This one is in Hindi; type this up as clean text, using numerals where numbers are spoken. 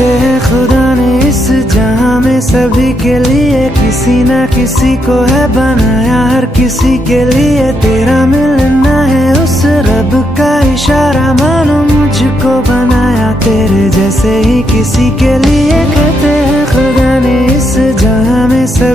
कहते हैं खुदा ने इस जहां में सभी के लिए किसी ना किसी को है बनाया, हर किसी के लिए तेरा मिलना है उस रब का इशारा, मानो मुझको बनाया तेरे जैसे ही किसी के लिए। कहते हैं खुदा ने इस जहां में